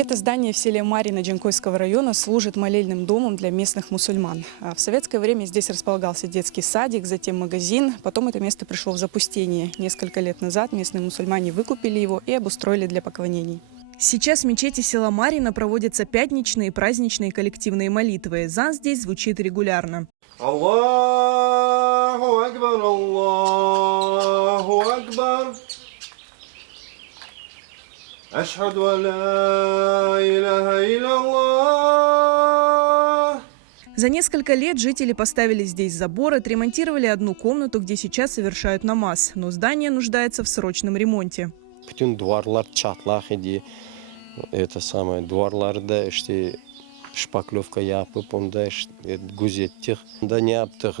Это здание в селе Марьино Джанкойского района служит молельным домом для местных мусульман. В советское время здесь располагался детский садик, затем магазин. Потом это место пришло в запустение. Несколько лет назад местные мусульмане выкупили его и обустроили для поклонений. Сейчас в мечети села Марьино проводятся пятничные и праздничные коллективные молитвы. Азан здесь звучит регулярно. Аллаху Акбар, Аллаху Акбар. Ашхаду ла иляха илlallah. За несколько лет жители поставили здесь забор, отремонтировали одну комнату, где сейчас совершают намаз. Но здание нуждается в срочном ремонте. Bütün duvarlar çatlak idi. Duvarlarda işte şpaklövka yapıp onda işte gözettik. Onda ne yaptık?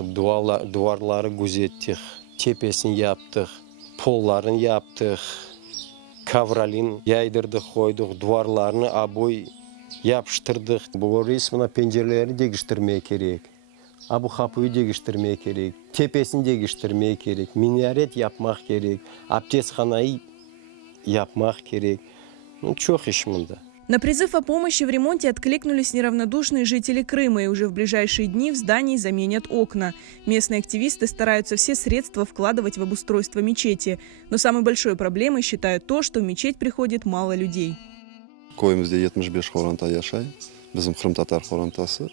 Duvarları gözettik. Tepesini yaptık. Pollarını yaptık. Kavralin yaydırdık, koyduk. Duvarlarını aboy yapıştırdık. Bu resmine pencereleri değiştirmeye gerek. Bu kapıyı değiştirmeye gerek. Tepesini değiştirmeye gerek. Minaret yapmak gerek. Abdesthanayı yapmak gerek. Çok işim bunda. На призыв о помощи в ремонте откликнулись неравнодушные жители Крыма, и уже в ближайшие дни в здании заменят окна. Местные активисты стараются все средства вкладывать в обустройство мечети. Но самой большой проблемой считают то, что в мечеть приходит мало людей. Koyumuzda 75 xoronta yaşay, bizim Kırım Tatar xorontası.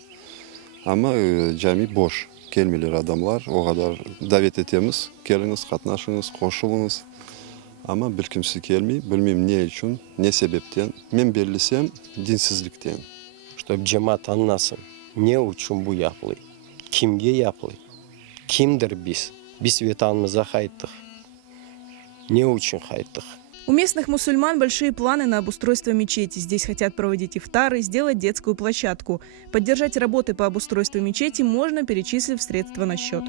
Ama cami boş, gelmiyorlar adamlar. O kadar davet etemiz, geliniz, katnaşınız, koşulunuz. Ama bir kimse gelmiyor, bilmem ne için, ne sebepten. Ben bellisem dinsizlikten. Чтобы cemaat anlasın. Ne için bu yapılıyor? Kimge yapılıyor? Kimdir biz? Biz vatanımıza kayıttık. Ne için kayıttık? У местных мусульман большие планы на обустройство мечети. Здесь хотят проводить ифтары, сделать детскую площадку. Поддержать работы по обустройству мечети можно, перечислив средства на счет.